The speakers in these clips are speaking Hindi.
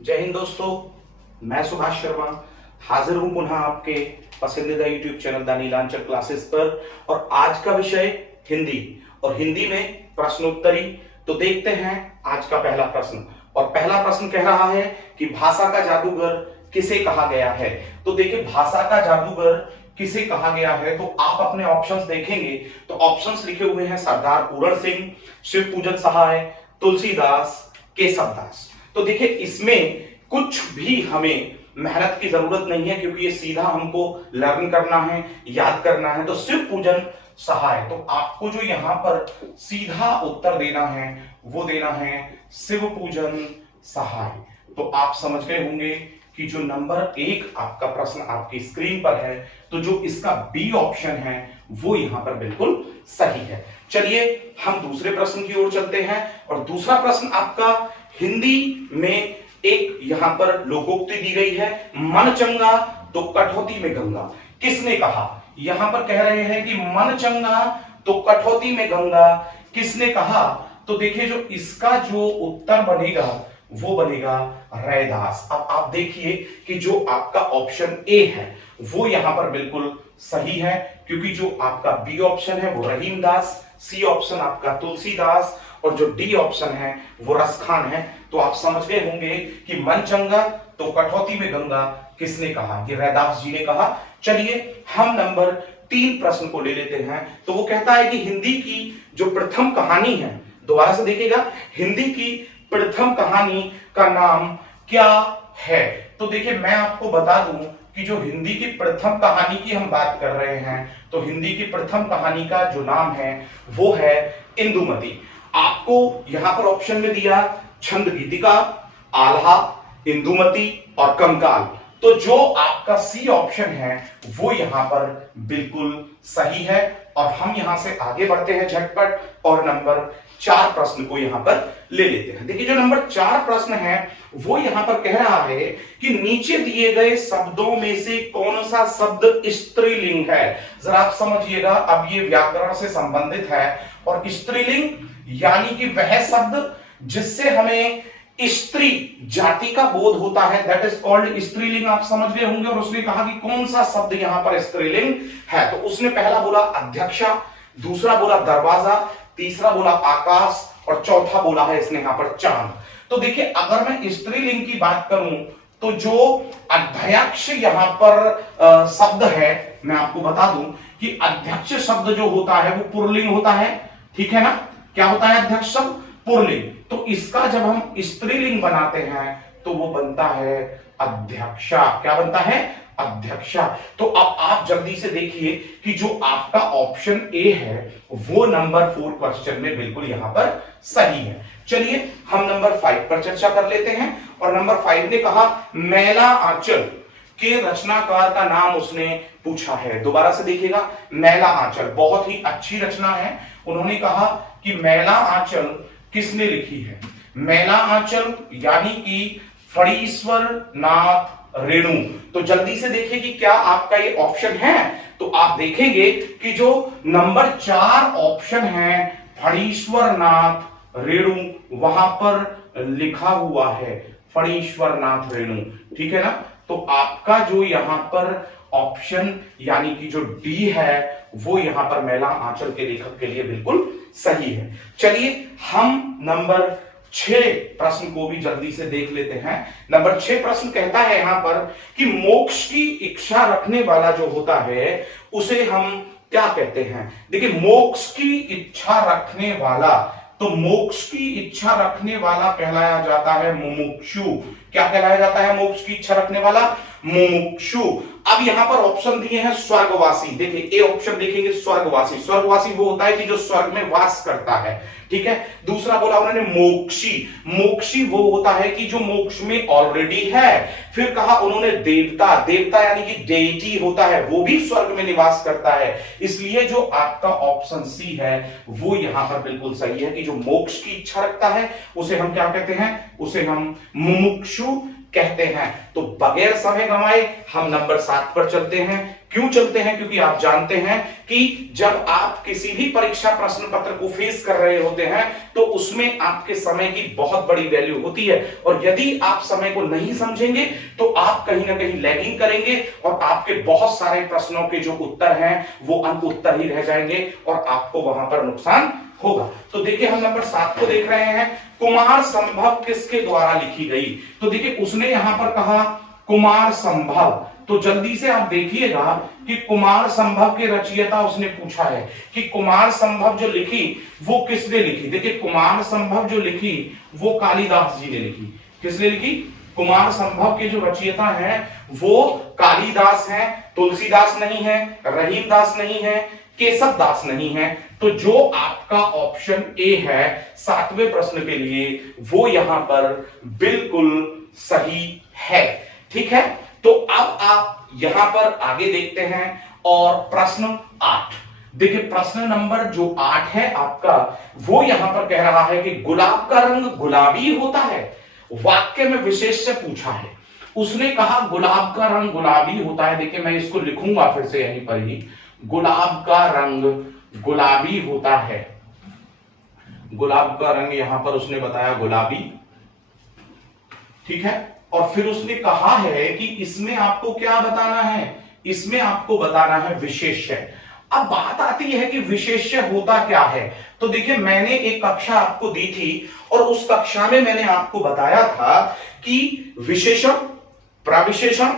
जय हिंद दोस्तों, मैं सुभाष शर्मा हाजिर हूं पुनः आपके पसंदीदा YouTube channel the Nilanchal classes पर। और आज का विषय हिंदी और हिंदी में प्रश्नोत्तरी। तो देखते हैं आज का पहला प्रश्न। और पहला प्रश्न कह रहा है कि भाषा का जादूगर किसे कहा गया है। तो देखिए, भाषा का जादूगर किसे कहा गया है, तो आप अपने ऑप्शंस देखेंगे तो ऑप्शंस लिखे हुए हैं सरदार पूरण सिंह, शिव पूजन सहाय, तुलसीदास, केशवदास। तो देखिए, इसमें कुछ भी हमें मेहनत की जरूरत नहीं है क्योंकि ये सीधा हमको लर्न करना है, याद करना है। तो शिव पूजन सहाय, तो आपको जो यहां पर सीधा उत्तर देना है वो देना है शिव पूजन सहाय। तो आप समझ गए होंगे कि जो नंबर 1 आपका प्रश्न आपकी स्क्रीन पर है, तो जो इसका बी ऑप्शन है वो यहां पर बिल्कुल सही है। चलिए हम दूसरे प्रश्न की ओर चलते हैं। और दूसरा प्रश्न आपका हिंदी में एक यहां पर लोकोक्ति दी गई है, मन चंगा तो कठौती में गंगा। किसने कहा? यहां पर कह रहे हैं कि मन चंगा तो कठौती में गंगा, किसने कहा? तो देखिए, जो इसका जो उत्तर बनेगा वो बनेगा रैदास। अब आप देखिए कि जो आपका ऑप्शन ए है वो यहां पर बिल्कुल सही है क्योंकि जो आपका बी ऑप्शन है वो रहीमदास, सी ऑप्शन आपका तुलसीदास और जो डी ऑप्शन है वो रसखान है। तो आप समझ गए होंगे कि मन चंगा तो कठौती में गंगा किसने कहा? ये रैदास जी ने कहा। चलिए हम नंबर 3 प्रश्न को ले लेते हैं। तो वो कहता है कि हिंदी की जो प्रथम कहानी है, दोबारा से देखिएगा, हिंदी की प्रथम कहानी का नाम क्या है? तो देखिए, मैं आपको बता दूं कि जो हिंदी की प्रथम कहानी की हम बात कर रहे हैं, तो हिंदी की प्रथम कहानी का जो नाम है वो है इंदुमती। आपको यहां पर ऑप्शन में दिया छंद गीतिका, आल्हा, इंदुमती और कंकाल। तो जो आपका सी ऑप्शन है वो यहां पर बिल्कुल सही है। और हम यहां से आगे बढ़ते हैं झटपट और नंबर 4 प्रश्न को यहां पर ले लेते हैं। देखिए, जो नंबर 4 प्रश्न है वो यहां पर कह रहा है कि नीचे दिए गए शब्दों में से कौन सा शब्द स्त्रीलिंग है। जरा आप समझिएगा, अब ये व्याकरण से संबंधित है। और स्त्रीलिंग यानी कि वह शब्द जिससे हमें स्त्री जाति का बोध होता है, दैट इज कॉल्ड स्त्रीलिंग। आप समझ गए होंगे। और उसने कहा कि कौन सा शब्द यहां पर स्त्रीलिंग है। तो उसने पहला बोला अध्यक्षा, दूसरा बोला दरवाजा, तीसरा बोला आकाश और चौथा बोला है इसने यहां पर चांद। तो देखिए, अगर मैं स्त्रीलिंग की बात करूं तो जो अध्यक्ष यहां पर शब्द है, मैं आपको बता दूं कि अध्यक्ष शब्द जो होता है वो पुल्लिंग होता है। ठीक है ना? क्या होता है अध्यक्ष शब्द? पुल्लिंग। तो इसका जब हम स्त्रीलिंग बनाते हैं तो वो बनता है अध्यक्षा। क्या बनता है? अध्यक्षा। तो अब आप जल्दी से देखिए कि जो आपका ऑप्शन ए है वो नंबर 4 क्वेश्चन में बिल्कुल यहां पर सही है। चलिए हम नंबर 5 पर चर्चा कर लेते हैं। और नंबर 5 ने कहा मैला आंचल के रचनाकार का नाम उसने पूछा है। दोबारा से देखिएगा, मैला आंचल बहुत ही अच्छी रचना है। उन्होंने कहा कि मैला आंचल किसने लिखी है? मैला आंचल यानी कि फणीश्वर नाथ रेणु। तो जल्दी से देखिए कि क्या आपका ये ऑप्शन है। तो आप देखेंगे कि जो नंबर 4 ऑप्शन है फणीश्वर नाथ रेणु, वहां पर लिखा हुआ है फणीश्वर नाथ रेणु। ठीक है ना? तो आपका जो यहां पर ऑप्शन यानी कि जो डी है वो यहां पर मैला आंचल के लेखक के लिए बिल्कुल सही है। चलिए हम नंबर 6 प्रश्न को भी जल्दी से देख लेते हैं। नंबर 6 प्रश्न कहता है यहां पर कि मोक्ष की इच्छा रखने वाला जो होता है उसे हम क्या कहते हैं? देखिए, मोक्ष की इच्छा रखने वाला, तो मोक्ष की इच्छा रखने वाला कहलाया जाता है मुमुक्षु। क्या कहलाया जाता है मोक्ष की इच्छा रखने वाला? मुमुक्षु। अब यहां पर ऑप्शन दिए हैं स्वर्गवासी। देखिए, ए ऑप्शन देखेंगे स्वर्गवासी। स्वर्गवासी वो होता है कि जो स्वर्ग में वास करता है। ठीक है? दूसरा बोला उन्होंने मोक्षी। मोक्षी वो होता है कि जो मोक्ष में ऑलरेडी है। फिर कहा उन्होंने देवता। देवता यानी कि डेटी होता है, वो भी स्वर्ग में निवास करता है। इसलिए जो आपका ऑप्शन सी है वो यहां पर बिल्कुल सही है कि जो जो मोक्ष की इच्छा रखता है उसे हम क्या कहते हैं, उसे हम मुमुक्षु कहते हैं। तो बगैर समय गंवाए हम नंबर 7 पर चलते हैं। क्यों चलते हैं? क्योंकि आप जानते हैं कि जब आप किसी भी परीक्षा प्रश्न पत्र को फेस कर रहे होते हैं तो उसमें आपके समय की बहुत बड़ी वैल्यू होती है, और यदि आप समय को नहीं समझेंगे तो आप कहीं ना कहीं लैगिंग करेंगे और आपके बहुत सारे प्रश्नों के जो उत्तर हैं वो अनउत्तर ही रह जाएंगे और आपको वहां पर नुकसान होगा। तो देखिए हम नंबर 7 को देख रहे हैं, कुमार संभव किसके द्वारा लिखी गई? तो देखिए उसने यहां पर कहा कुमार संभव, तो जल्दी से आप देखिएगा कि कुमार संभव के रचयिता उसने पूछा है कि कुमार संभव जो लिखी वो किसने लिखी। देखिए कुमार संभव जो लिखी वो कालिदास जी ने लिखी। किसने लिखी? कुमार संभव के जो रचयिता हैं वो कालिदास हैं, तुलसीदास नहीं है, रहीमदास नहीं है, केशव दास नहीं है। तो जो आपका ऑप्शन ए है 7वें प्रश्न के लिए वो यहां पर बिल्कुल सही है। ठीक है, तो अब आप यहां पर आगे देखते हैं और प्रश्न 8 देखिए, प्रश्न नंबर जो 8 है आपका वो यहां पर कह रहा है कि गुलाब का रंग गुलाबी होता है। वाक्य में विशेष से पूछा है, उसने कहा गुलाब का रंग गुलाबी होता है। देखिए मैं इसको लिखूंगा फिर से यहीं पर ही, गुलाब का रंग गुलाबी होता है। गुलाब का रंग यहां पर उसने बताया गुलाबी, ठीक है। और फिर उसने कहा है कि इसमें आपको क्या बताना है, इसमें आपको बताना है विशेष्य। अब बात आती है कि विशेष्य होता क्या है। तो देखिए मैंने एक कक्षा आपको दी थी और उस कक्षा में मैंने आपको बताया था कि विशेषण, प्रविशेषण,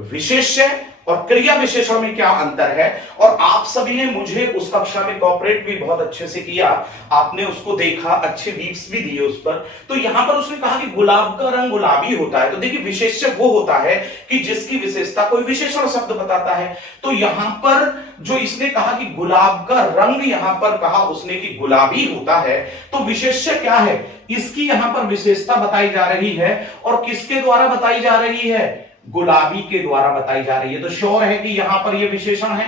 विशेष्य और क्रिया विशेषण में क्या अंतर है, और आप सभी ने मुझे उस कक्षा में कोऑपरेट भी बहुत अच्छे से किया, आपने उसको देखा, अच्छे वीव्स भी दिए उस पर। तो यहां पर उसने कहा कि गुलाब का रंग गुलाबी होता है। तो देखिए विशेष्य वो होता है कि जिसकी विशेषता कोई विशेषण शब्द बताता है। तो यहां पर जो इसने कहा कि गुलाब का रंग, यहां पर कहा उसने कि गुलाबी होता है, तो विशेष्य क्या है, इसकी यहां पर विशेषता बताई जा रही है। और किसके द्वारा बताई जा रही है? गुलाबी के द्वारा बताई जा रही है। तो श्योर है कि यहां पर ये विशेषण है,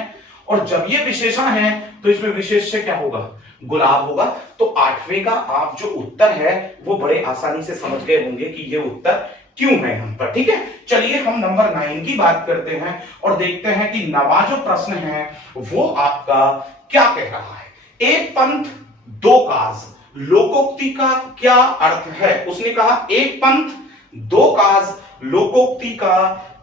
और जब ये विशेषण है तो इसमें विशेष्य क्या होगा? गुलाब होगा। तो 8वें का आप जो उत्तर है वो बड़े आसानी से समझ गए होंगे कि ये उत्तर क्यों है हम पर। ठीक है, चलिए हम नंबर 9 की बात करते हैं और देखते हैं कि 9वां जो प्रश्न है वो आपका क्या कह रहा है। एक पंथ दो काज, लोकोक्ति का क्या अर्थ है? उसने कहा एक पंथ दो काज, लोकोक्ति का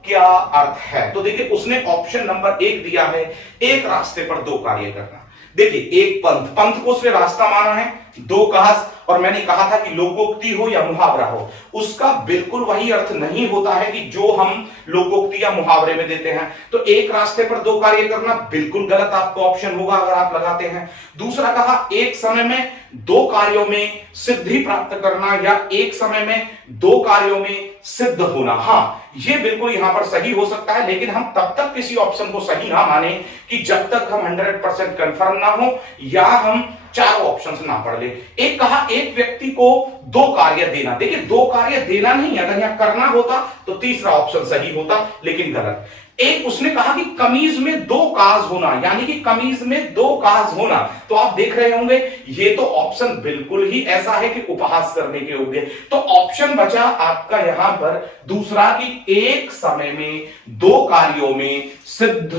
क्या अर्थ है? तो देखिए उसने ऑप्शन नंबर 1 दिया है, एक रास्ते पर दो कार्य करना। देखिए एक पंथ, पंथ को उसने रास्ता माना है, दो काज, और मैंने कहा था कि लोकोक्ति हो या मुहावरा हो उसका बिल्कुल वही अर्थ नहीं होता है कि जो हम लोकोक्ति या मुहावरे में देते हैं। तो एक रास्ते पर दो कार्य करना बिल्कुल गलत आपको ऑप्शन होगा अगर आप लगाते हैं। दूसरा कहा एक समय में दो कार्यों में सिद्धि प्राप्त करना, या एक समय में दो कार्यों में सिद्ध होना। हाँ, ये बिल्कुल यहां पर सही हो सकता है, लेकिन हम तब तक किसी ऑप्शन को सही ना माने कि जब तक हम 100% कंफर्म ना हो या हम चारों ऑप्शंस ना पढ़ ले। एक कहा एक व्यक्ति को दो कार्य देना। देखिए दो कार्य देना नहीं, अगर यहां करना होता तो तीसरा ऑप्शन सही होता, लेकिन गलत। एक उसने कहा कि कमीज में दो काज होना, यानी कि कमीज में दो काज होना। तो आप देख रहे होंगे ये तो ऑप्शन बिल्कुल ही ऐसा है कि उपहास करने के योग्य। तो ऑप्शन बचा आपका यहां पर दूसरा कि एक समय में दो कार्यों में सिद्ध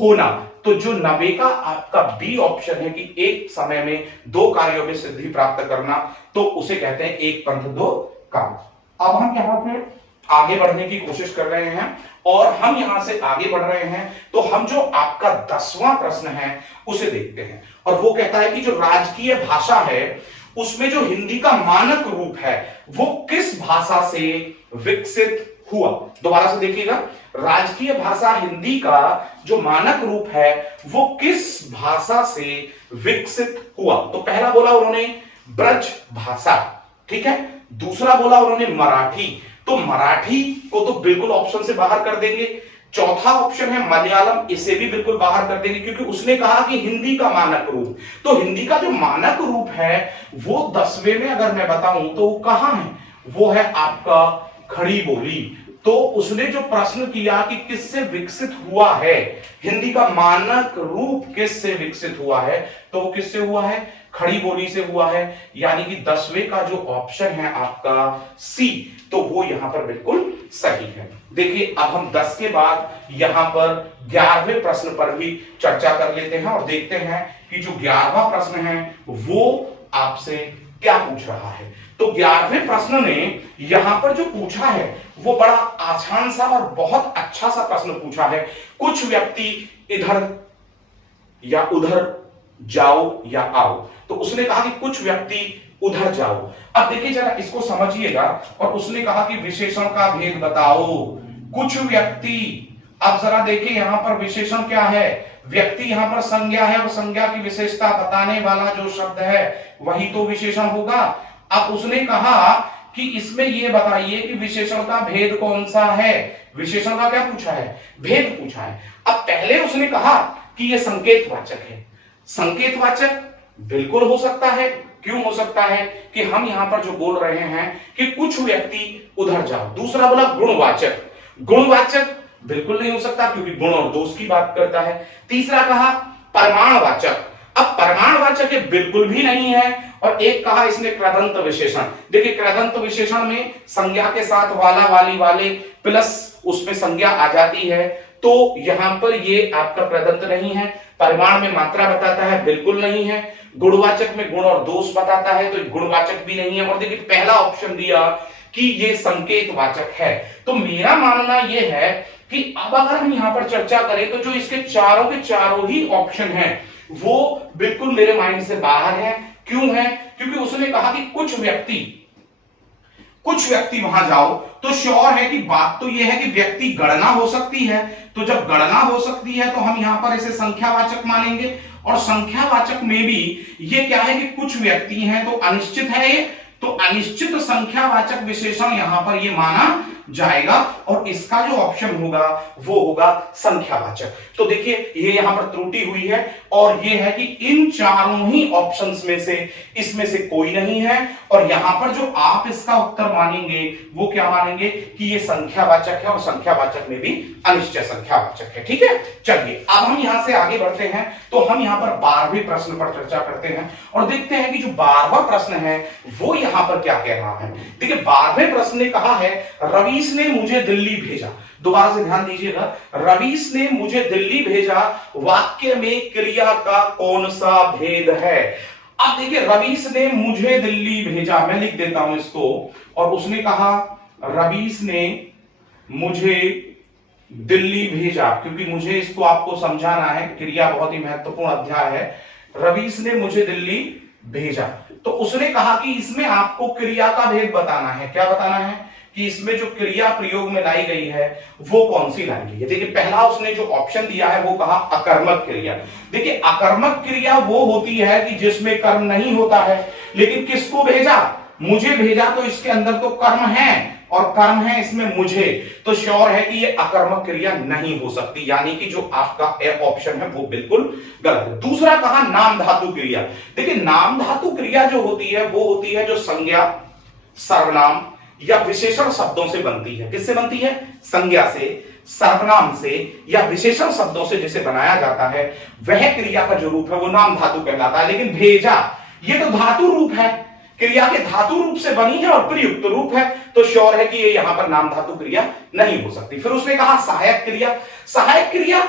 होना। तो जो 90 का आपका बी ऑप्शन है कि एक समय में दो कार्यों में सिद्धि प्राप्त करना, तो उसे कहते हैं एक पंथ दो काम। अब हम यहां पे आगे बढ़ने की कोशिश कर रहे हैं, और हम यहां से आगे बढ़ रहे हैं तो हम जो आपका 10वां प्रश्न है उसे देखते हैं। और वो कहता है कि जो राजकीय भाषा है उसमें जो हिंदी का मानक रूप है वो किस भाषा से विकसित हुआ? दोबारा से देखिएगा, राजकीय भाषा हिंदी का जो मानक रूप है वो किस भाषा से विकसित हुआ? तो पहला बोला उन्होंने ब्रज भाषा, ठीक है। दूसरा बोला उन्होंने मराठी, तो मराठी को तो बिल्कुल ऑप्शन से बाहर कर देंगे। चौथा ऑप्शन है मलयालम, इसे भी बिल्कुल बाहर कर देंगे क्योंकि उसने कहा कि हिंदी का मानक रूप। तो हिंदी का जो मानक रूप है वो 10वें में अगर मैं बताऊं तो वो कहां है? वो है आपका खड़ी बोली। तो उसने जो प्रश्न किया कि किससे विकसित हुआ है, हिंदी का मानक रूप किससे विकसित हुआ है, तो वो किससे हुआ है? खड़ी बोली से हुआ है, यानी कि 10वें का जो ऑप्शन है आपका सी, तो वो यहां पर बिल्कुल सही है। देखिए अब हम 10 के बाद यहां पर 11वें प्रश्न पर भी चर्चा कर लेते हैं और देखते हैं कि जो 11वां प्रश्न है वो आपसे क्या पूछ रहा है। तो 11वें प्रश्न ने यहां पर जो पूछा है वो बड़ा आसान सा और बहुत अच्छा सा प्रश्न पूछा है। कुछ व्यक्ति इधर या उधर जाओ या आओ, तो उसने कहा कि कुछ व्यक्ति उधर जाओ। अब देखिए जरा इसको समझिएगा, और उसने कहा कि विशेषण का भेद बताओ। कुछ व्यक्ति, अब जरा देखिए यहां पर विशेषण क्या है, व्यक्ति यहां पर संज्ञा है और संज्ञा की विशेषता बताने वाला जो शब्द है वही तो विशेषण होगा। अब उसने कहा कि इसमें यह बताइए कि विशेषण का भेद कौन सा है। विशेषण का क्या पूछा है, भेद पूछा है। अब पहले उसने कहा कि यह संकेतवाचक है। संकेतवाचक बिल्कुल हो सकता है। क्यों हो सकता है कि हम यहां पर जो बोल रहे हैं कि कुछ व्यक्ति उधर जाओ। दूसरा बोला गुणवाचक, गुणवाचक बिल्कुल नहीं हो सकता क्योंकि गुण और दोष की बात करता है। तीसरा कहा परमाणवाचक, अब परमाणवाचक ये बिल्कुल भी नहीं है। और एक कहा इसने कृदंत विशेषण। देखिए कृदंत विशेषण में संज्ञा के साथ वाला वाली वाले प्लस उसमें संज्ञा आ जाती है, तो यहां पर ये आपका कृदंत नहीं है। परिमाण में मात्रा बताता है, बिल्कुल नहीं है। गुणवाचक में गुण और दोष बताता है, तो गुणवाचक भी नहीं है। और देखिए पहला ऑप्शन दिया कि ये संकेतवाचक है। तो मेरा मानना यह है कि अब अगर हम यहां पर चर्चा करें तो जो इसके चारों के चारों ही ऑप्शन हैं वो बिल्कुल मेरे माइंड से बाहर है। क्यों है, क्योंकि उसने कहा कि कुछ व्यक्ति वहां जाओ, तो श्योर है कि बात तो यह है कि व्यक्ति गणना हो सकती है। तो जब गणना हो सकती है तो हम यहां पर इसे संख्यावाचक मानेंगे। और संख्यावाचक में भी ये क्या है कि कुछ व्यक्ति हैं, तो अनिश्चित है ये, तो अनिश्चित संख्यावाचक विशेषण यहां पर ये माना जाएगा। और इसका जो ऑप्शन होगा वो होगा संख्यावाचक। तो देखिए ये यहां पर त्रुटि हुई है, और ये है कि इन चारों ही ऑप्शंस में से इसमें से कोई नहीं है। और यहां पर जो आप इसका उत्तर मानेंगे वो क्या मानेंगे कि ये संख्यावाचक है, और संख्यावाचक में भी अनिश्चय संख्यावाचक है। ठीक है, चलिए अब हम यहां से आगे बढ़ते हैं। तो हम यहां पर 12वें प्रश्न पर चर्चा करते हैं और देखते हैं कि जो 12वां प्रश्न है वो यहां पर क्या कह रहा है। देखिए 12वें प्रश्न ने कहा है रवीश ने मुझे दिल्ली भेजा। दोबारा से ध्यान दीजिएगा, रवीश ने मुझे दिल्ली भेजा, वाक्य में क्रिया का कौन सा भेद है। अब देखिए रवीश ने मुझे दिल्ली भेजा, मैं लिख देता हूं इसको। और उसने कहा रवीश ने मुझे दिल्ली भेजा, क्योंकि मुझे इसको आपको समझाना है, क्रिया बहुत ही महत्वपूर्ण अध्याय है। रवीश ने मुझे दिल्ली भेजा, तो उसने कहा कि इसमें आपको क्रिया का भेद बताना है। क्या बताना है कि इसमें जो क्रिया प्रयोग में लाई गई है वो कौन सी लाई गई है। देखिए पहला उसने जो ऑप्शन दिया है वो कहा अकर्मक क्रिया। देखिए अकर्मक क्रिया वो होती है कि जिसमें कर्म नहीं होता है। लेकिन किसको भेजा, मुझे भेजा, तो इसके अंदर तो कर्म है, और कर्म है इसमें मुझे, तो श्योर है कि ये अकर्मक क्रिया नहीं हो सकती, यानी कि जो आपका ए ऑप्शन है वो बिल्कुल गलत है। दूसरा कहा नाम धातु क्रिया। देखिए नाम धातु क्रिया जो होती है वो होती है जो संज्ञा, सर्वनाम या विशेषण शब्दों से बनती है। किससे बनती है, संज्ञा से, सर्वनाम से या विशेषण शब्दों से जिसे बनाया जाता है वह क्रिया का जो रूप है वो नाम धातु कहलाता है। लेकिन भेजा ये तो धातु रूप है, क्रिया के धातु रूप से बनी है और प्रयुक्त रूप है, तो श्योर है कि ये यहां पर नाम धातु क्रिया नहीं हो सकती। फिर उसने कहा सहायक क्रिया। सहायक क्रिया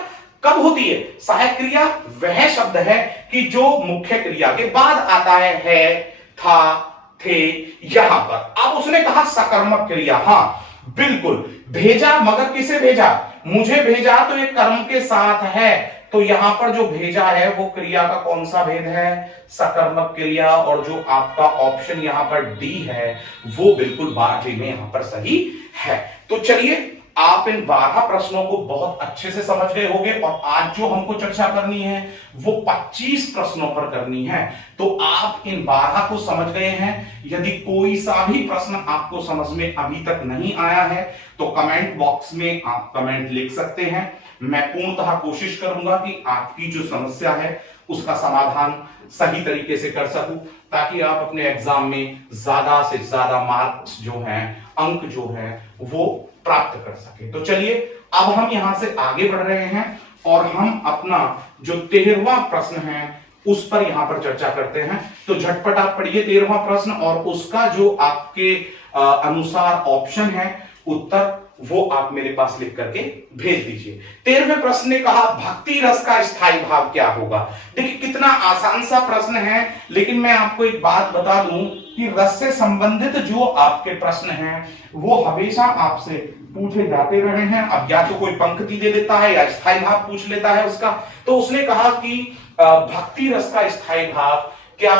कब होती है, सहायक क्रिया वह शब्द है कि जो मुख्य क्रिया के बाद आता है, था, थे, यहां पर। अब उसने कहा सकर्मक क्रिया। हां बिल्कुल, भेजा मगर किसे भेजा, मुझे भेजा, तो ये कर्म के साथ है, तो यहां पर जो भेजा है वो क्रिया का कौन सा भेद है, सकर्मक क्रिया। और जो आपका ऑप्शन यहां पर डी है वो बिल्कुल 12वें में यहां पर सही है। तो चलिए आप इन 12 प्रश्नों को बहुत अच्छे से समझ गए होंगे, और आज जो हमको चर्चा करनी है वो 25 प्रश्नों पर करनी है। तो आप इन 12 को समझ गए हैं। यदि कोई सा भी प्रश्न आपको समझ में अभी तक नहीं आया है तो कमेंट बॉक्स में आप कमेंट लिख सकते हैं। मैं पूर्णतः कोशिश करूंगा कि आपकी जो समस्या है उसका समाधान सही तरीके से कर सकूं, ताकि आप अपने एग्जाम में ज्यादा से ज्यादा मार्क्स जो हैं, अंक जो है वो प्राप्त कर सके। तो चलिए अब हम यहां से आगे बढ़ रहे हैं और हम अपना जो 13वां प्रश्न है उस पर यहां पर चर्चा करते हैं। तो झटपट आप पढ़िए 13वां प्रश्न और उसका जो आपके अनुसार ऑप्शन है उत्तर वो आप मेरे पास लिख करके भेज दीजिए। 13वें प्रश्न ने कहा भक्ति रस का स्थायी भाव क्या होगा। देखिए कितना आसान सा प्रश्न है, लेकिन मैं आपको एक बात बता दूं कि रस से संबंधित जो आपके प्रश्न हैं वो हमेशा आपसे पूछे जाते रहे हैं। अब या तो कोई पंक्ति दे देता है या स्थायी भाव पूछ लेता है उसका। तो उसने कहा कि भक्ति रस का स्थायी भाव क्या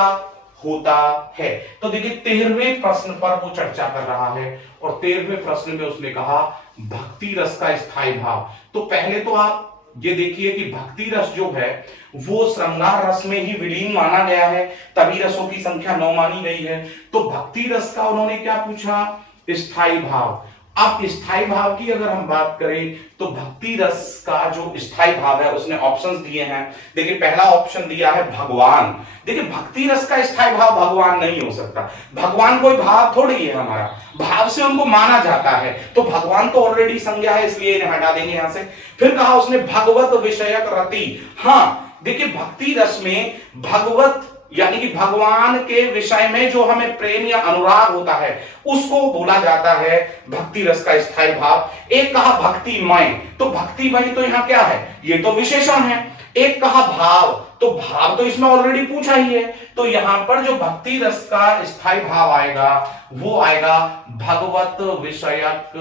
होता है। तो देखिए 13वें प्रश्न पर वो चर्चा कर रहा है और 13वें प्रश्न में उसने कहा भक्ति रस का स्थायी भाव। तो पहले तो आप ये देखिए कि भक्ति रस जो है वो श्रृंगार रस में ही विलीन माना गया है, तभी रसों की संख्या 9 मानी गई है। तो भक्ति रस का उन्होंने क्या पूछा, स्थायी भाव। अब स्थायी भाव की अगर हम बात करें तो भक्ति रस का जो स्थायी भाव है उसने ऑप्शंस दिए हैं। देखिए पहला ऑप्शन दिया है भगवान। देखिए भक्ति रस का स्थायी भाव भगवान नहीं हो सकता, भगवान कोई भाव थोड़ी है हमारा, भाव से उनको माना जाता है, तो भगवान तो ऑलरेडी संज्ञा है इसलिए इन्हें हटा देंगे यहां से। फिर कहा उसने भगवत विषयक रति। हाँ देखिए भक्ति रस में भगवत यानी कि भगवान के विषय में जो हमें प्रेम या अनुराग होता है उसको बोला जाता है भक्ति रस का स्थायी भाव। एक कहा भक्तिमय, तो भक्तिमय तो यहां क्या है, ये तो विशेषण है। एक कहा भाव, तो भाव तो इसमें ऑलरेडी पूछा ही है। तो यहां पर जो भक्ति रस का स्थायी भाव आएगा वो आएगा भगवत विषयक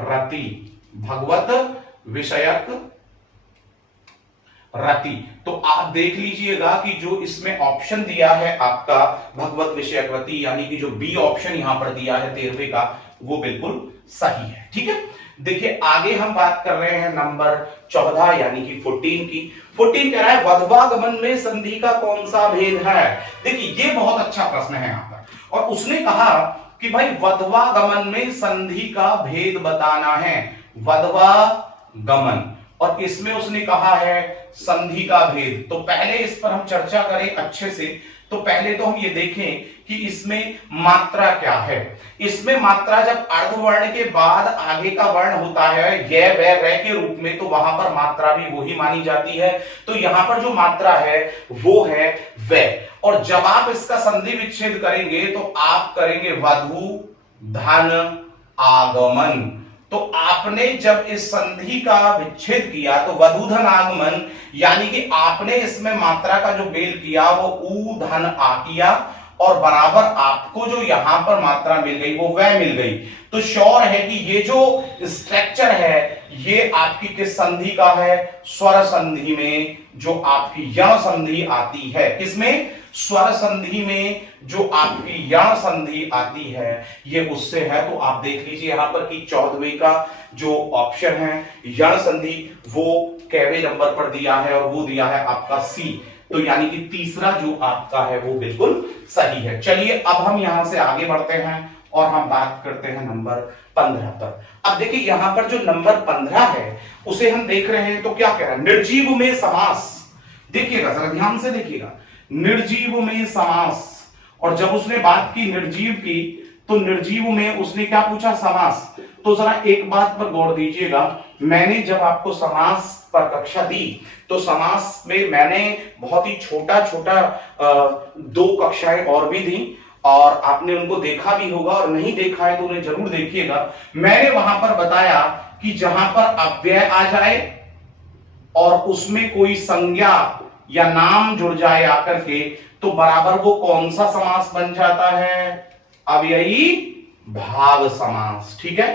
रति। भगवत विषयक रति। तो आप देख लीजिएगा कि जो इसमें ऑप्शन दिया है आपका भगवत विषयक रति यानी कि जो बी ऑप्शन यहां पर दिया है 13वें का वो बिल्कुल सही है। ठीक है, देखिए आगे हम बात कर रहे हैं नंबर 14 यानी कि 14 की। 14 कह रहा है वध्वागमन में संधि का कौन सा भेद है। देखिए ये बहुत अच्छा प्रश्न है यहां पर, और उसने कहा कि भाई वध्वागमन में संधि का भेद बताना है। वध्वागमन और इसमें उसने कहा है संधि का भेद। तो पहले इस पर हम चर्चा करें अच्छे से। तो पहले तो हम ये देखें कि इसमें मात्रा क्या है। इसमें मात्रा जब अर्धवर्ण के बाद आगे का वर्ण होता है य व रे के रूप में, तो वहां पर मात्रा भी वही मानी जाती है। तो यहां पर जो मात्रा है वो है व, और जब आप इसका संधि विच्छेद करेंगे तो आप करेंगे वधु धन आगमन। तो आपने जब इस संधि का विच्छेद किया तो वधुधन आगमन यानी कि आपने इसमें मात्रा का जो मेल किया वो ऊ धन आ किया और बराबर आपको जो यहां पर मात्रा मिल गई वो वह मिल गई। तो श्योर है कि ये जो स्ट्रक्चर है ये आपकी किस संधि का है, स्वर संधि में जो आपकी यण संधि आती है। किसमें, स्वर संधि में जो आपकी यण संधि आती है ये उससे है। तो आप देख लीजिए यहां पर कि 14वें का जो ऑप्शन है यण संधि वो केवे नंबर पर दिया है और वो दिया है आपका सी। तो यानी कि तीसरा जो आपका है वो बिल्कुल सही है। चलिए अब हम यहां से आगे बढ़ते हैं और हम बात करते हैं नंबर 15 पर। अब देखिए यहां पर जो नंबर 15 है उसे हम देख रहे हैं तो क्या कह रहा है, निर्जीव में समास। देखिएगा जरा ध्यान से देखिएगा, निर्जीव में समास। और जब उसने बात की निर्जीव की तो निर्जीव में उसने क्या पूछा, समास। तो जरा एक बात पर गौर दीजिएगा, मैंने जब आपको समास पर कक्षा दी तो समास में मैंने बहुत ही छोटा छोटा 2 कक्षाएं और भी दी और आपने उनको देखा भी होगा, और नहीं देखा है तो उन्हें जरूर देखिएगा। मैंने वहां पर बताया कि जहां पर अव्यय आ जाए और उसमें कोई संज्ञा या नाम जुड़ जाए आकर के तो बराबर वो कौन सा समास बन जाता है, अव्ययी भाव समास। ठीक है,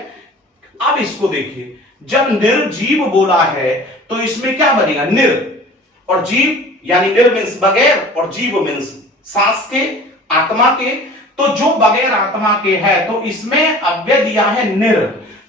अब इसको देखिए, जब निर्जीव बोला है तो इसमें क्या बनेगा, निर और जीव यानी निर मीन्स बगैर और जीव मीन्स सांस के, आत्मा के। तो जो बगैर आत्मा के है तो इसमें अव्यय दिया है निर,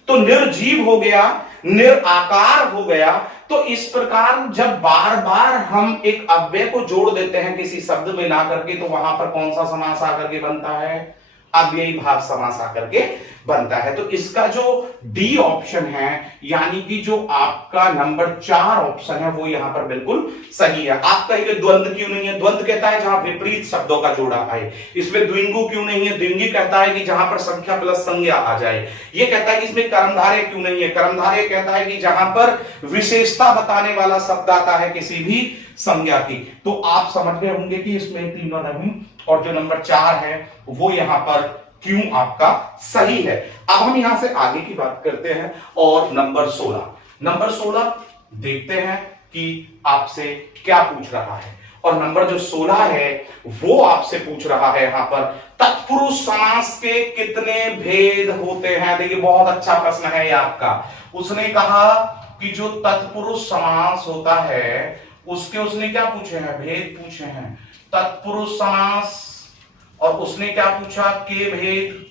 तो निर्जीव हो गया, निराकार हो गया। तो इस प्रकार जब बार बार हम एक अव्यय को जोड़ देते हैं किसी शब्द में ला करके तो वहां पर कौन सा समास आकर के बनता है, अव्ययी भाव समास आकर के बनता है। तो इसका जो डी ऑप्शन है, यानी कि जो आपका नंबर 4 ऑप्शन है, वो यहां पर बिल्कुल सही है। आप कहेंगे द्वंद्व क्यों नहीं है? द्वंद्व कहता है जहां विपरीत शब्दों का जोड़ा आए। इसमें द्विंगु क्यों नहीं है? द्विंगी कहता है कि जहां पर संख्या प्लस संज्ञा आ जाए। ये कहता है कि इसमें कर्मधारय क्यों नहीं है? कर्मधारय कहता है कि जहां पर विशेषता बताने वाला शब्द आता है किसी भी संज्ञा की। तो आप समझ गए होंगे कि इसमें तीनों नहीं, और जो नंबर 4 है वो यहां पर क्यों आपका सही है। अब हम यहां से आगे की बात करते हैं और नंबर 16 देखते हैं कि आपसे क्या पूछ रहा है। और नंबर जो 16 है वो आपसे पूछ रहा है यहां पर तत्पुरुष समास के कितने भेद होते हैं। देखिए बहुत अच्छा प्रश्न है ये आपका। उसने कहा कि जो तत्पुरुष समास होता है उसके उसने क्या पूछे हैं? भेद पूछे हैं। तत्पुरुष समास, और उसने क्या पूछा? के भेद,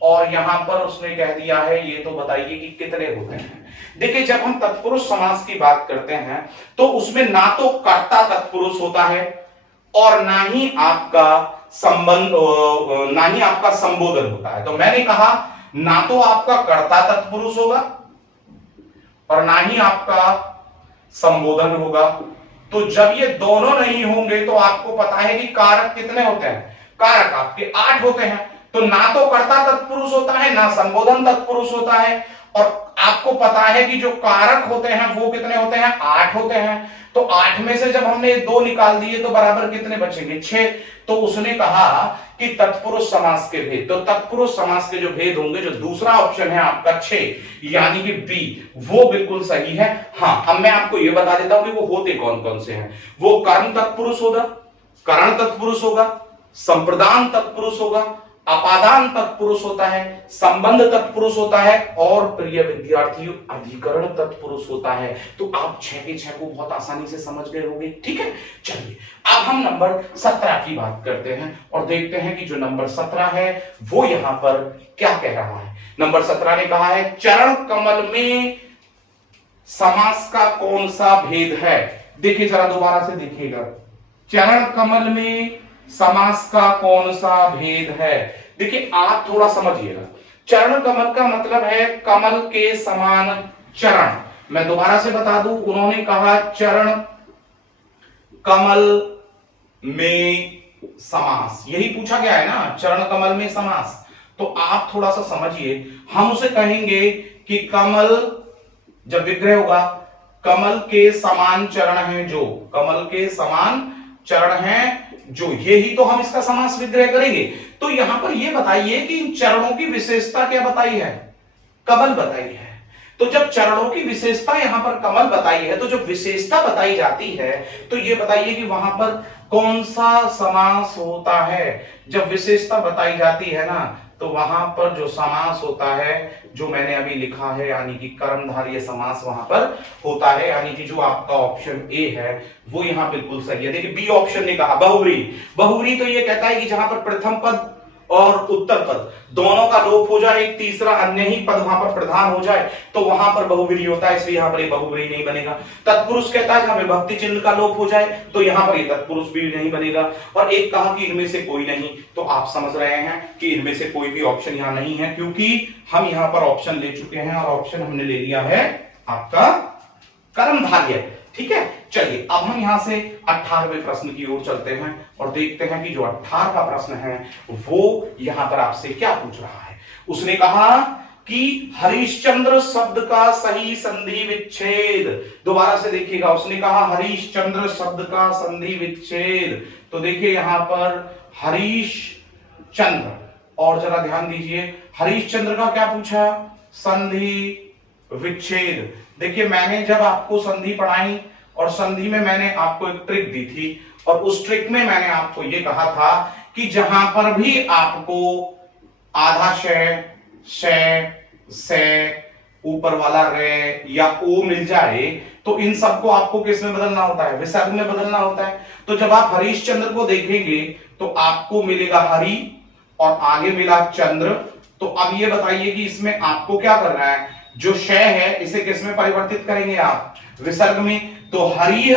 और यहां पर उसने कह दिया है ये तो बताइए कि कितने होते हैं। देखिए जब हम तत्पुरुष समास की बात करते हैं तो उसमें ना तो कर्ता तत्पुरुष होता है और ना ही आपका संबंध, ना ही आपका संबोधन होता है। तो मैंने कहा ना तो आपका कर्ता तत्पुरुष होगा और ना ही आपका संबोधन होगा। तो जब ये दोनों नहीं होंगे तो आपको पता है कि कारक कितने होते हैं? कारक आपके 8 होते हैं। तो ना तो कर्ता तत्पुरुष होता है, ना संबोधन तत्पुरुष होता है, और आपको पता है कि जो कारक होते हैं वो कितने होते हैं? 8 होते हैं। तो 8 में से जब हमने 2 निकाल दिए तो बराबर कितने बचेंगे? 6। तो उसने कहा कि तत्पुरुष समास के भेद, तो तत्पुरुष समास के जो भेद होंगे, जो दूसरा ऑप्शन है आपका 6 यानी कि बी, वो बिल्कुल सही है। हाँ, अब मैं आपको ये बता देता हूं कि वो होते कौन कौन से हैं। वो कर्म तत्पुरुष होगा, करण तत्पुरुष होगा, संप्रदान तत्पुरुष होगा, अपादान तत्पुरुष होता है, संबंध तत्पुरुष होता है, और प्रिय विद्यार्थियों अधिकरण तत्पुरुष होता है। तो आप 6 के 6 को बहुत आसानी से समझ गए होंगे। ठीक है, चलिए अब हम नंबर 17 की बात करते हैं और देखते हैं कि जो नंबर 17 है वो यहां पर क्या कह रहा है। नंबर 17 ने कहा है चरण कमल में समास का कौन सा भेद है। देखिए जरा दोबारा से देखिएगा, चरण कमल में समास का कौन सा भेद है। देखिए आप थोड़ा समझिएगा, चरण कमल का मतलब है कमल के समान चरण। मैं दोबारा से बता दूं, उन्होंने कहा चरण कमल में समास, यही पूछा गया है ना, चरण कमल में समास। तो आप थोड़ा सा समझिए, हम उसे कहेंगे कि कमल जब विग्रह होगा, कमल के समान चरण हैं जो, कमल के समान चरण हैं जो, यही तो हम इसका समास विग्रह करेंगे। तो यहां पर यह बताइए कि इन चरणों की विशेषता क्या बताई है? कमल बताई है। तो जब चरणों की विशेषता यहां पर कमल बताई है, तो जब विशेषता बताई जाती है तो यह बताइए कि वहां पर कौन सा समास होता है। जब विशेषता बताई जाती है ना, तो वहां पर जो समास होता है, जो मैंने अभी लिखा है, यानी कि कर्मधारय समास वहां पर होता है, यानी कि जो आपका ऑप्शन ए है वो यहां बिल्कुल सही है। देखिए बी ऑप्शन ने कहा बहुव्रीहि। बहुव्रीहि तो ये कहता है कि जहां पर प्रथम पद और उत्तर पद दोनों का लोप हो जाए, एक तीसरा अन्य ही पद वहां पर प्रधान हो जाए, तो वहां पर बहुव्रीहि होता है, इसलिए यहां पर ये बहुव्रीहि नहीं बनेगा। तत्पुरुष कहता है जहां विभक्ति चिन्ह का लोप हो जाए, तो यहां पर ये तत्पुरुष भी नहीं बनेगा। और एक कहा कि इनमें से कोई नहीं, तो आप समझ रहे हैं कि इनमें से कोई भी ऑप्शन यहां नहीं है, क्योंकि हम यहां पर ऑप्शन ले चुके हैं और ऑप्शन हमने ले लिया है आपका कर्मधारय। ठीक है, चलिए अब हम यहां से 18वें प्रश्न की ओर चलते हैं और देखते हैं कि जो 18वां प्रश्न है वो यहां पर आपसे क्या पूछ रहा है। उसने कहा कि हरिश्चंद्र शब्द का सही संधि विच्छेद। दोबारा से देखिएगा, उसने कहा हरिश्चंद्र शब्द का संधि विच्छेद। तो देखिए यहां पर हरीशचंद्र, और जरा ध्यान दीजिए हरिश्चंद्र का क्या पूछा? संधि विच्छेद। देखिए मैंने जब आपको संधि पढ़ाई और संधि में मैंने आपको एक ट्रिक दी थी, और उस ट्रिक में मैंने आपको यह कहा था कि जहां पर भी आपको आधा शय, शय, से, ऊपर वाला रे या ओ मिल जाए, तो इन सबको आपको किस में बदलना होता है? विसर्ग में बदलना होता है। तो जब आप हरिश्चंद्र को देखेंगे तो आपको मिलेगा हरि और आगे मिला चंद्र। तो अब ये बताइए कि इसमें आपको क्या करना है? जो शय है इसे किस में परिवर्तित करेंगे आप? विसर्ग में। तो हरि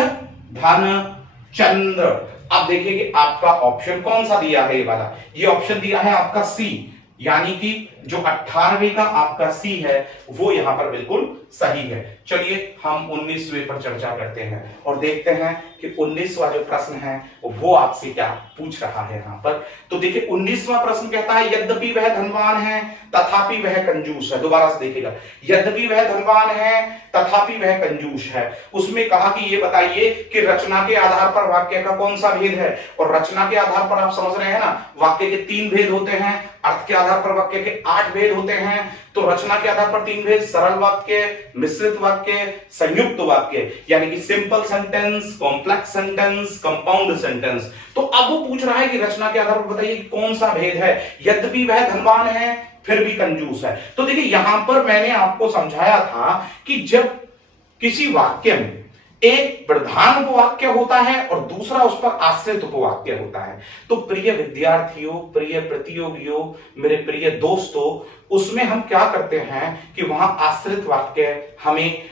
धन चंद्र। अब देखिए कि आपका ऑप्शन कौन सा दिया है, ये वाला, ये ऑप्शन दिया है आपका सी, यानी कि जो 18वें का आपका सी है वो यहां पर बिल्कुल सही है। चलिए हम 19वें पर चर्चा करते हैं और देखते हैं कि 19वां जो प्रश्न है वो आपसे क्या पूछ रहा है यहां पर। तो देखिए 19वां प्रश्न कहता है यद्यपि वह धनवान है तथापि वह कंजूस है। दोबारा से देखिएगा, यद्यपि वह धनवान है तथापि वह कंजूस है। उसमें कहा कि ये बताइए कि रचना के आधार पर वाक्य का कौन सा भेद है। और रचना के आधार पर आप समझ रहे हैं ना, वाक्य के 3 भेद होते हैं, अर्थ के आधार पर वाक्य के 8 भेद होते हैं। तो रचना के आधार पर 3 भेद, सरल वाक्य, मिश्रित वाक्य, संयुक्त वाक्य, यानी कि simple sentence, complex sentence, compound sentence. तो अब वो पूछ रहा है कि रचना के आधार पर बताइए कौन सा भेद है। यद्यपि वह धनवान है फिर भी कंजूस है। तो देखिए यहां पर मैंने आपको समझाया था कि जब किसी वाक्य में एक प्रधान उपवाक्य होता है और दूसरा उस पर आश्रित उपवाक्य होता है, तो प्रिय विद्यार्थियों, प्रिय प्रतियोगियों, मेरे प्रिय दोस्तों, उसमें हम क्या करते हैं कि वहां आश्रित वाक्य हमें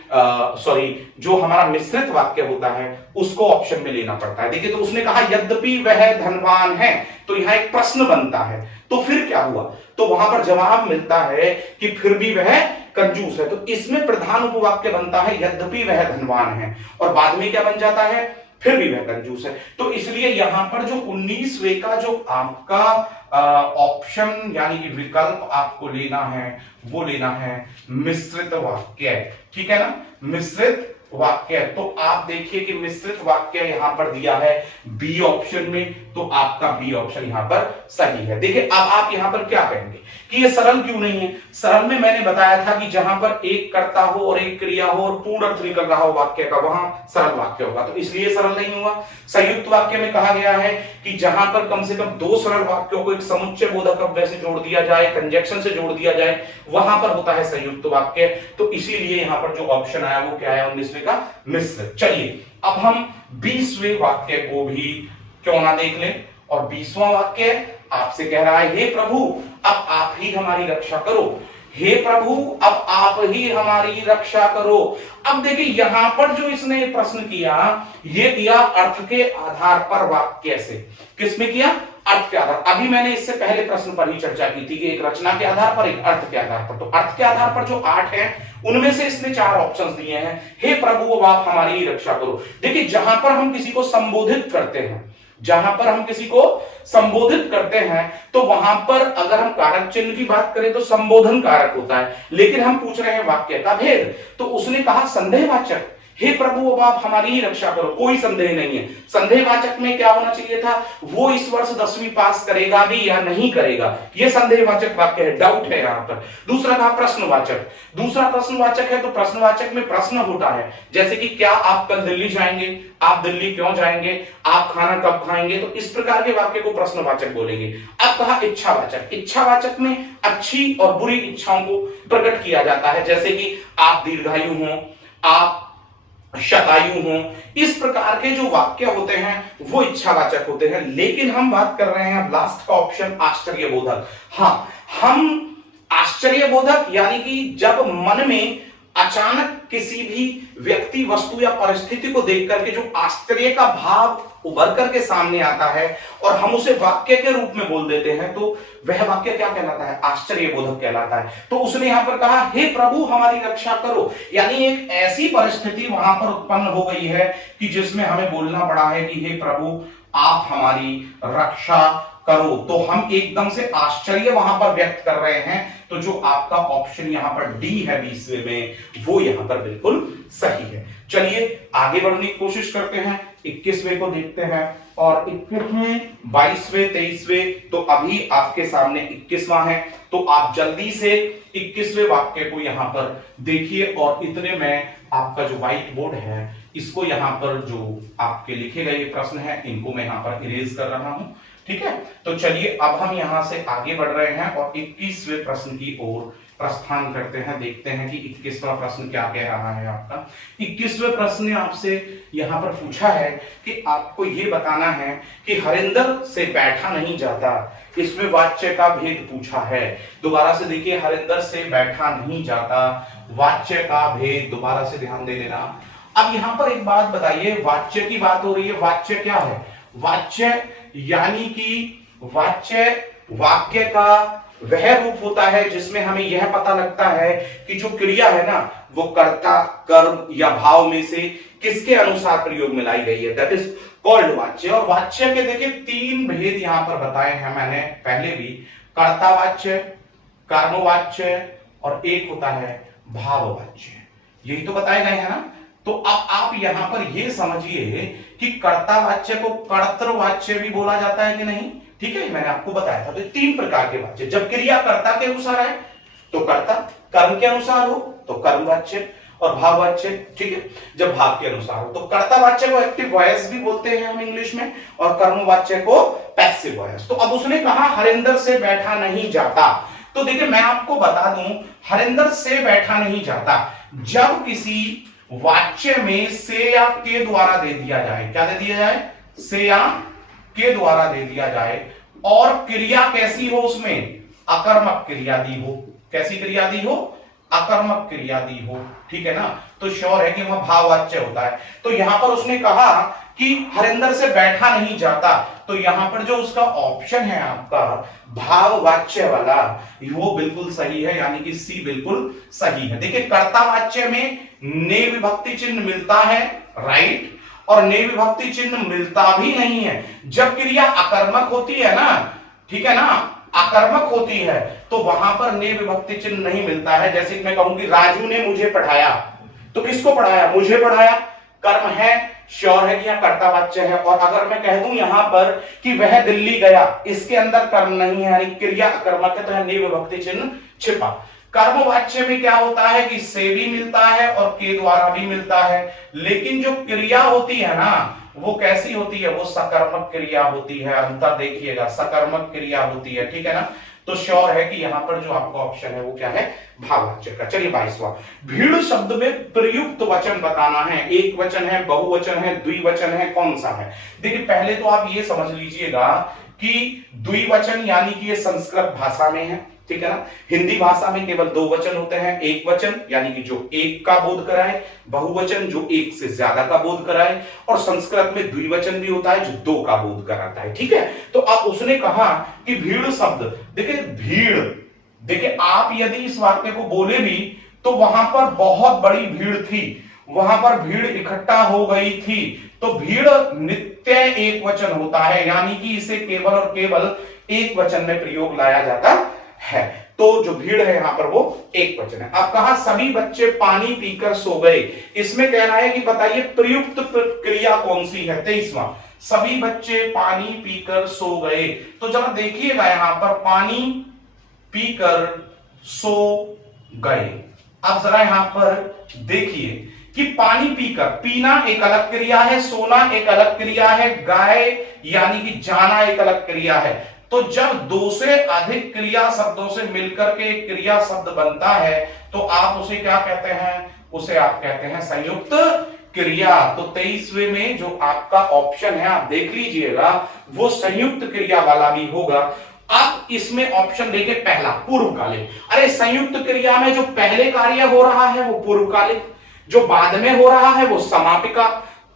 जो हमारा मिश्रित वाक्य होता है उसको ऑप्शन में लेना पड़ता है। देखिए तो उसने कहा यद्यपि वह धनवान है, तो यहां एक प्रश्न बनता है, तो फिर क्या हुआ, तो वहां पर जवाब मिलता है कि फिर भी वह कंजूस है। तो इसमें प्रधान उपवाक्य बनता है यद्यपि वह धनवान है, और बाद में क्या बन जाता है, फिर भी वह कंजूस है। तो इसलिए यहां पर जो 19वें का जो आपका ऑप्शन यानी कि विकल्प आपको लेना है वो लेना है मिश्रित वाक्य। ठीक है ना, मिश्रित वाक्य। तो आप देखिए कि मिश्रित वाक्य यहां पर दिया है बी ऑप्शन में, तो आपका बी ऑप्शन यहां पर सही है। देखिए अब आप यहां पर क्या कहेंगे कि ये सरल क्यों नहीं है। सरल में मैंने बताया था कि जहां पर एक कर्ता हो और एक क्रिया हो और पूर्ण अर्थ निकल रहा हो वाक्य का, वहां सरल वाक्य होगा, तो इसलिए सरल नहीं हुआ। संयुक्त वाक्य में कहा गया है कि जहां पर कम से कम 2 सरल वाक्यों को एक समुच्चय बोधक अव्यय से जोड़ दिया जाए, कंजक्शन से जोड़ दिया जाए, वहां पर होता है संयुक्त वाक्य। तो इसीलिए यहां पर जो ऑप्शन आया वो क्या है, 19वें का मिश्रित। चलिए अब हम 20वें वाक्य को भी क्यों ना देख लें। और 20वां वाक्य आपसे कह रहा है, हे प्रभु अब आप ही हमारी रक्षा करो, हे प्रभु अब आप ही हमारी रक्षा करो। अब देखिए यहां पर जो इसने प्रश्न किया, ये दिया अर्थ के आधार पर वाक्य से। किसमें किया, अर्थ के आधार। अभी मैंने इससे पहले प्रश्न पर ही चर्चा की थी कि एक रचना के आधार पर, एक अर्थ के आधार पर। तो अर्थ के आधार पर जो 8 है उनमें से इसने 4 ऑप्शंस दिए हैं, हे प्रभु अब आप हमारी ही रक्षा करो। देखिए जहां पर हम किसी को संबोधित करते हैं, जहां पर हम किसी को संबोधित करते हैं, तो वहां पर अगर हम कारक चिन्ह की बात करें तो संबोधन कारक होता है, लेकिन हम पूछ रहे हैं वाक्य का भेद। तो उसने कहा संदेहवाचक, हे प्रभु अब आप हमारी ही रक्षा करो। कोई संदेह नहीं है। संदेहवाचक में क्या होना चाहिए था, वो इस वर्ष 10वीं पास करेगा भी या नहीं करेगा, ये संदेहवाचक वाक्य है, डाउट है यहां पर। दूसरा कहा प्रश्नवाचक, दूसरा प्रश्नवाचक है, तो प्रश्नवाचक में प्रश्न होता है, जैसे कि क्या आप कल दिल्ली जाएंगे, आप दिल्ली क्यों जाएंगे, आप खाना कब खाएंगे, तो इस प्रकार के वाक्य को प्रश्नवाचक बोलेंगे। अब कहा इच्छावाचक, इच्छावाचक में अच्छी और बुरी इच्छाओं को प्रकट किया जाता है, जैसे कि आप दीर्घायु हो, आप शतायु हो। इस प्रकार के जो वाक्य होते हैं वो इच्छावाचक होते हैं। लेकिन हम बात कर रहे हैं अब लास्ट का ऑप्शन आश्चर्यबोधक। हाँ, हम आश्चर्यबोधक यानी कि जब मन में अचानक किसी भी व्यक्ति, वस्तु या परिस्थिति को देख करके जो आश्चर्य का भाव उभर करके सामने आता है और हम उसे वाक्य के रूप में बोल देते हैं, तो वह वाक्य क्या कहलाता है, आश्चर्यबोधक कहलाता है। तो उसने यहां पर कहा हे प्रभु हमारी रक्षा करो, यानी एक ऐसी परिस्थिति वहां पर उत्पन्न हो गई है कि जिसमें हमें बोलना पड़ा है कि हे प्रभु आप हमारी रक्षा करो। तो हम एकदम से आश्चर्य वहां पर व्यक्त कर रहे हैं। तो जो आपका ऑप्शन यहां पर डी है 20वें में, वो यहां पर बिल्कुल सही है। चलिए आगे बढ़ने की कोशिश करते हैं, 21वें को देखते हैं। और 21वें, 22वें, 23वें, तो अभी आपके सामने 21वां है। तो आप जल्दी से 21वें वाक्य को यहां पर देखिए और इतने में आपका जो व्हाइट बोर्ड है इसको यहां पर जो आपके लिखे गए प्रश्न है इनको मैं यहां पर इरेज कर रहा हूं। ठीक है, तो चलिए अब हम यहां से आगे बढ़ रहे हैं और 21वें प्रश्न की ओर प्रस्थान करते हैं। देखते हैं कि 21वां प्रश्न क्या कह रहा है आपका। 21वें प्रश्न ने आपसे यहां पर पूछा है कि आपको यह बताना है कि हरिंदर से बैठा नहीं जाता। इसमें वाच्य का भेद पूछा है। दोबारा से देखिए, हरिंदर से बैठा नहीं जाता, वाच्य का भेद, दोबारा से ध्यान दे लेना। अब यहां पर एक बात बताइए, वाच्य की बात हो रही है, वाच्य क्या है, वाच्य यानी कि वाच्य वाक्य का वह रूप होता है जिसमें हमें यह पता लगता है कि जो क्रिया है ना वो कर्ता, कर्म या भाव में से किसके अनुसार प्रयोग में लाई गई है, दैट इज कॉल्ड वाच्य। और वाच्य के देखिए तीन भेद यहां पर बताए हैं मैंने पहले भी, कर्तावाच्य, कर्मवाच्य और एक होता है भाववाच्य, यही तो बताए गए हैं ना। तो अब आप यहां पर यह समझिए कि कर्तावाच्य को कर्तृवाच्य भी बोला जाता है कि नहीं, ठीक है, मैंने आपको बताया था। तो तीन प्रकार के वाच्य, जब क्रिया कर्ता के अनुसार है तो कर्ता, कर्म के अनुसार हो तो कर्मवाच्य और भाववाच्य, ठीक है, जब भाव के अनुसार हो तो कर्तावाच्य को एक्टिव वॉइस भी बोलते हैं हम इंग्लिश में और कर्मवाच्य को पैसिव वॉइस। तो अब उसने कहा हरिंदर से बैठा नहीं जाता, तो देखिए मैं आपको बता दूं हरिंदर से बैठा नहीं जाता जब किसी वाच्य में से या के द्वारा दे दिया जाए, क्या दे दिया जाए, से या के द्वारा दे दिया जाए और क्रिया कैसी हो, उसमें अकर्मक क्रिया दी हो, कैसी क्रिया दी हो, अकर्मक क्रिया दी हो, ठीक है ना, तो श्योर है कि वह भाववाच्य होता है। तो यहां पर उसने कहा कि हरिंदर से बैठा नहीं जाता, तो यहां पर जो उसका ऑप्शन है आपका भाववाच्य वाला वो बिल्कुल सही है, यानी कि सी बिल्कुल सही है। देखिए कर्तावाच्य में ने विभक्ति चिन्ह मिलता है, राइट, और ने विभक्ति चिन्ह मिलता भी नहीं है जब क्रिया अकर्मक होती है ना, ठीक है ना, अकर्मक होती है तो वहां पर ने विभक्ति चिन्ह नहीं मिलता है। जैसे कि मैं कहूं कि राजू ने मुझे पढ़ाया, तो किसको पढ़ाया, मुझे पढ़ाया, कर्म है, श्योर है कि यहां कर्तावाच्य है। और अगर मैं कह दूं यहां पर कि वह दिल्ली गया, इसके अंदर कर्म नहीं है, यानी क्रिया अकर्मक है, तो यहां ने विभक्ति चिन्ह छिपा। कर्मवाच्य में क्या होता है कि से भी मिलता है और के द्वारा भी मिलता है, लेकिन जो क्रिया होती है ना वो कैसी होती है, वो सकर्मक क्रिया होती है, अंतर देखिएगा, सकर्मक क्रिया होती है, ठीक है ना। तो श्योर है कि यहां पर जो आपका ऑप्शन है वो क्या है, भाववाच्य का। चलिए 22वां, भीड़ शब्द में प्रयुक्त वचन बताना है, एक वचन है, बहुवचन है, द्विवचन है, कौन सा है। देखिए पहले तो आप ये समझ लीजिएगा कि द्विवचन यानी कि ये संस्कृत भाषा में है, ठीक है ना, हिंदी भाषा में केवल दो वचन होते हैं, एक वचन यानी कि जो एक का बोध कराए, बहुवचन जो एक से ज्यादा का बोध कराए, और संस्कृत में द्विवचन भी होता है जो दो का बोध कराता है, ठीक है। तो अब उसने कहा कि भीड़ शब्द, देखिए भीड़, देखिए आप यदि इस वाक्य को बोले भी तो वहां पर बहुत बड़ी भीड़ थी, वहां पर भीड़ इकट्ठा हो गई थी, तो भीड़ नित्य एक वचन होता है, यानी कि इसे केवल और केवल एक वचन में प्रयोग लाया जाता है। तो जो भीड़ है यहां पर वो एक वचन है। अब कहा सभी बच्चे पानी पीकर सो गए, इसमें कह रहा है कि बताइए प्रयुक्त क्रिया कौन सी है, 23वां, सभी बच्चे पानी पीकर सो गए। तो जरा देखिएगा यहां पर पानी पीकर सो गए। अब जरा यहां पर देखिए कि पानी पीकर, पीना एक अलग क्रिया है, सोना एक अलग क्रिया है, गाय यानी कि जाना एक अलग क्रिया है। तो जब दो से अधिक क्रिया शब्दों से मिलकर के एक क्रिया शब्द बनता है तो आप उसे क्या कहते हैं, उसे आप कहते हैं संयुक्त क्रिया। तो 23वें में जो आपका ऑप्शन है आप देख लीजिएगा वो संयुक्त क्रिया वाला भी होगा। अब इसमें ऑप्शन देखिए पहला पूर्वकालिक, अरे संयुक्त क्रिया में जो पहले कार्य हो रहा है वो पूर्वकालिक, जो बाद में हो रहा है वो समापिका।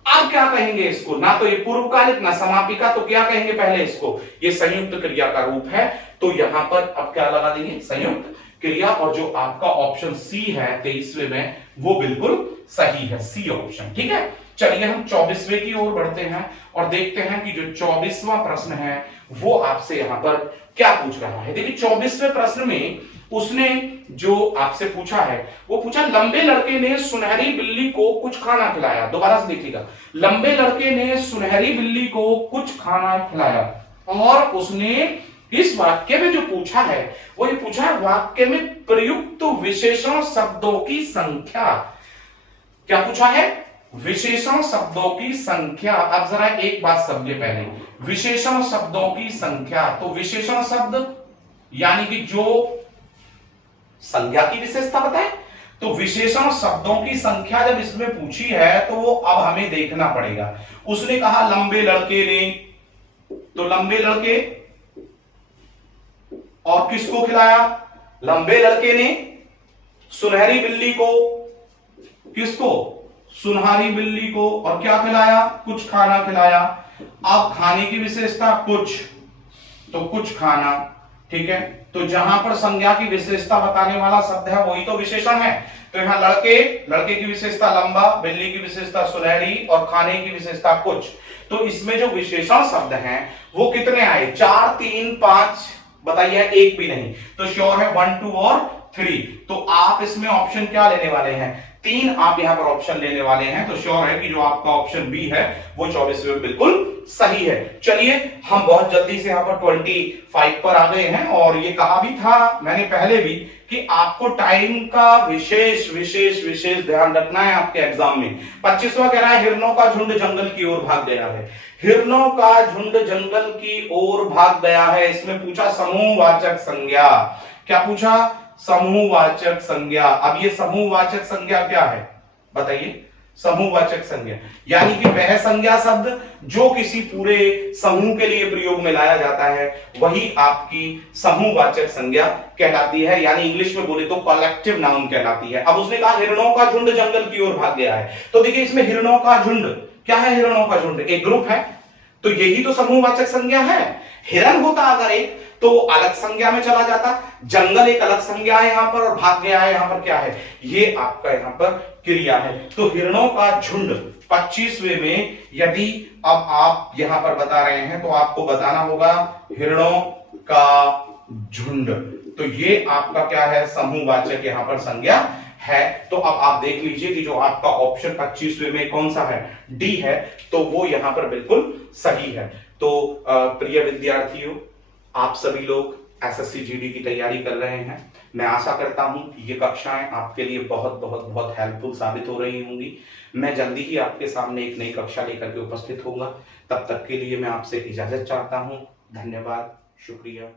अब क्या कहेंगे इसको, ना तो ये पूर्वकालिक ना समापिका, तो क्या कहेंगे पहले इसको, ये संयुक्त क्रिया का रूप है। तो यहां पर अब क्या लगा देंगे, संयुक्त क्रिया। और जो आपका ऑप्शन सी है 23वें में वो बिल्कुल सही है, सी ऑप्शन, ठीक है। चलिए हम 24वें की ओर बढ़ते हैं और देखते हैं कि जो 24वां प्रश्न है वो आपसे यहां पर क्या पूछ रहा है। देखिए 24वें प्रश्न में उसने जो आपसे पूछा है वो पूछा, लंबे लड़के ने सुनहरी बिल्ली को कुछ खाना खिलाया। दोबारा से देखिएगा, लंबे लड़के ने सुनहरी बिल्ली को कुछ खाना खिलाया, और उसने इस वाक्य में जो पूछा है वो ये पूछा है वाक्य में प्रयुक्त विशेषण शब्दों की संख्या। क्या पूछा है, विशेषण शब्दों की संख्या। अब जरा एक बात समझिए पहले, विशेषण शब्दों की संख्या, तो विशेषण शब्द यानी कि जो संज्ञा की विशेषता बताए, तो विशेषण शब्दों की संख्या जब इसमें पूछी है तो वो अब हमें देखना पड़ेगा। उसने कहा लंबे लड़के ने, तो लंबे लड़के और किसको खिलाया, लंबे लड़के ने सुनहरी बिल्ली को, किसको, सुनहरी बिल्ली को, और क्या खिलाया, कुछ खाना खिलाया। अब खाने की विशेषता कुछ, तो कुछ खाना, ठीक है। तो जहां पर संज्ञा की विशेषता बताने वाला शब्द है वही तो विशेषण है। तो यहाँ लड़के, लड़के की विशेषता लंबा, बिल्ली की विशेषता सुनहरी और खाने की विशेषता कुछ। तो इसमें जो विशेषण शब्द हैं वो कितने आए? 4, 3, 5, बताइए, एक भी नहीं। तो श्योर है 1, 2 और 3। तो आप इसमें ऑप्शन क्या लेने वाले हैं? 3 आप यहां पर ऑप्शन लेने वाले हैं। तो श्योर है कि जो आपका ऑप्शन बी है वो 24 में बिल्कुल सही है। चलिए हम बहुत जल्दी से यहां पर 25 पर आ गए हैं। और ये कहा भी था मैंने पहले भी कि आपको टाइम का विशेष विशेष विशेष ध्यान रखना है आपके एग्जाम में। 25वां कह रहा है हिरणों का झुंड जंगल की ओर भाग गया है। हिरणों का झुंड जंगल की ओर भाग गया है। इसमें पूछा समूहवाचक संज्ञा। क्या पूछा? समूहवाचक संज्ञा। अब ये समूहवाचक संज्ञा क्या है बताइए? समूहवाचक संज्ञा यानी कि वह संज्ञा शब्द जो किसी पूरे समूह के लिए प्रयोग में लाया जाता है वही आपकी समूहवाचक संज्ञा कहलाती है, यानी इंग्लिश में बोले तो कलेक्टिव नाउन कहलाती है। अब उसने कहा हिरणों का झुंड जंगल की ओर भाग गया है। तो देखिए इसमें हिरणों का झुंड क्या है? हिरणों का झुंड एक ग्रुप है, तो यही तो समूहवाचक संज्ञा है। हिरण होता अगर एक तो अलग संज्ञा में चला जाता, जंगल एक अलग संज्ञा है यहां पर, और भाग गया है यहां पर क्या है? ये आपका यहां पर क्रिया है। तो हिरणों का झुंड 25वें में यदि अब आप यहां पर बता रहे हैं तो आपको बताना होगा हिरणों का झुंड। तो ये आपका क्या है? समूहवाचक यहां पर संज्ञा है। तो अब आप देख लीजिए कि जो आपका ऑप्शन 25वें में कौन सा है? डी है। तो वो यहां पर बिल्कुल सही है। तो प्रिय विद्यार्थियों, आप सभी लोग एसएससी जीडी की तैयारी कर रहे हैं। मैं आशा करता हूं कि ये कक्षाएं आपके लिए बहुत बहुत बहुत हेल्पफुल साबित हो रही होंगी। मैं जल्दी ही आपके सामने एक नई कक्षा लेकर के उपस्थित होऊंगा। तब तक के लिए मैं आपसे इजाजत चाहता हूं। धन्यवाद, शुक्रिया।